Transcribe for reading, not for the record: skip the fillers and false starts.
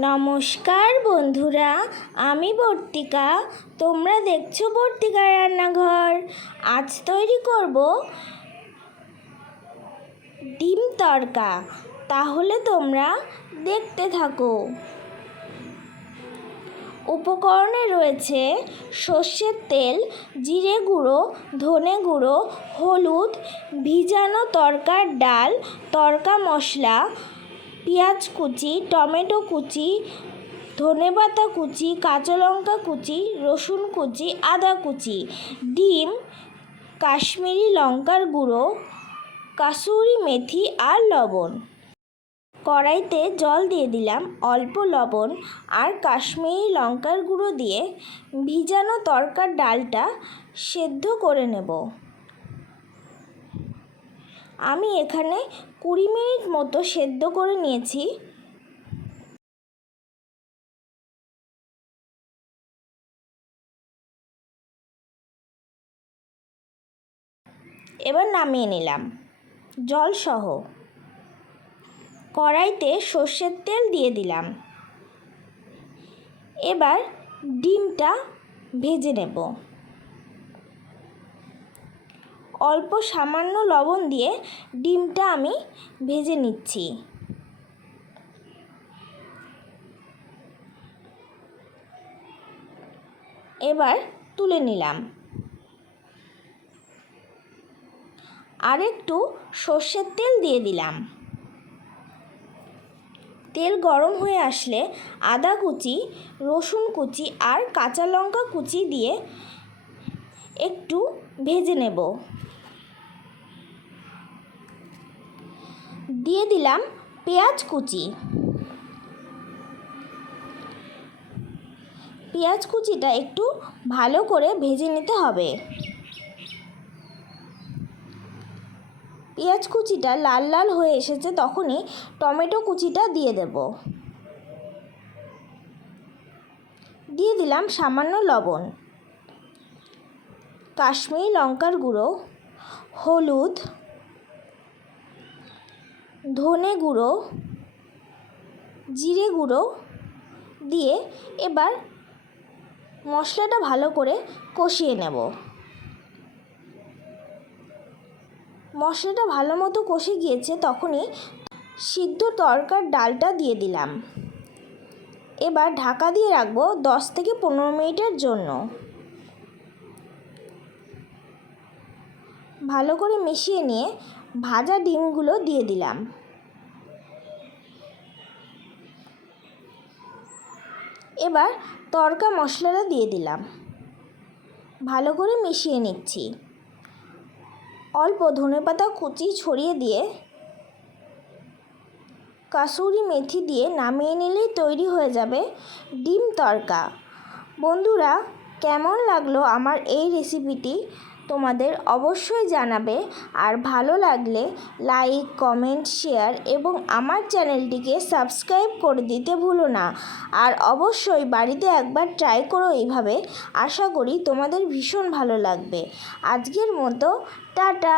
নমস্কার বন্ধুরা, আমি বর্তিকা। তোমরা দেখছো বর্তিকার রান্নাঘর। আজ তৈরি করব ডিম তড়কা। তাহলে তোমরা দেখতে থাকো। উপকরণে রয়েছে সর্ষের তেল, জিরে গুঁড়ো, ধনে গুঁড়ো, হলুদ, ভিজানো তড়কার ডাল, তড়কা মশলা, পেঁয়াজ কুচি, টমেটো কুচি, ধনেপাতা কুচি, কাঁচা লঙ্কা কুচি, রসুন কুচি, আদা কুচি, ডিম, কাশ্মীরি লঙ্কার গুঁড়ো, কাসুরি মেথি আর লবণ। কড়াইতে জল দিয়ে দিলাম, অল্প লবণ আর কাশ্মীরি লঙ্কার গুঁড়ো দিয়ে ভিজানো তড়কার ডালটা সেদ্ধ করে নেব। আমি এখানে 20 মিনিট মতো সেদ্ধ করে নিয়েছি। এবার নামিয়ে নিলাম জল সহ। কড়াইতে সর্ষের তেল দিয়ে দিলাম। এবার ডিমটা ভেজে নেব। অল্প সামান্য লবণ দিয়ে ডিমটা আমি ভেজে নিচ্ছি। এবার তুলে নিলাম। আর একটু সর্ষের তেল দিয়ে দিলাম। তেল গরম হয়ে আসলে আদা কুচি, রসুন কুচি আর কাঁচা লঙ্কা কুচি দিয়ে একটু ভেজে নেব। দিয়ে দিলাম পেঁয়াজ কুচি। পেঁয়াজ কুচিটা একটু ভালো করে ভেজে নিতে হবে। পেঁয়াজ কুচিটা লাল লাল হয়ে এসেছে, তখনই টমেটো কুচিটা দিয়ে দেব। দিয়ে দিলাম সামান্য লবণ, কাশ্মীরি লঙ্কার গুঁড়ো, হলুদ, ধনে গুঁড়ো, জিরে গুঁড়ো দিয়ে এবার মশলাটা ভালো করে কষিয়ে নেব। মশলাটা ভালো মতো কষে গিয়েছে, তখনই সিদ্ধ তড়কার ডালটা দিয়ে দিলাম। এবার ঢাকা দিয়ে রাখবো 10 থেকে 15 মিনিটের জন্য। ভালো করে মিশিয়ে নিয়ে ভাজা ডিমগুলো দিয়ে দিলাম। এবার তড়কা মশলাটা দিয়ে দিলাম। ভালো করে মিশিয়ে নিচ্ছি। অল্প ধনেপাতা কুচি ছড়িয়ে দিয়ে কাসুরি মেথি দিয়ে নামিয়ে নিলেই তৈরি হয়ে যাবে ডিম তড়কা। বন্ধুরা, কেমন লাগলো আমার এই রেসিপিটি তোমাদের অবশ্যই জানাবে। আর ভালো লাগলে লাইক, কমেন্ট, শেয়ার এবং আমার চ্যানেলটিকে সাবস্ক্রাইব করে দিতে ভুলো না। আর অবশ্যই বাড়িতে একবার ট্রাই করো এইভাবে। আশা করি তোমাদের ভীষণ ভালো লাগবে। আজকের মতো টাটা।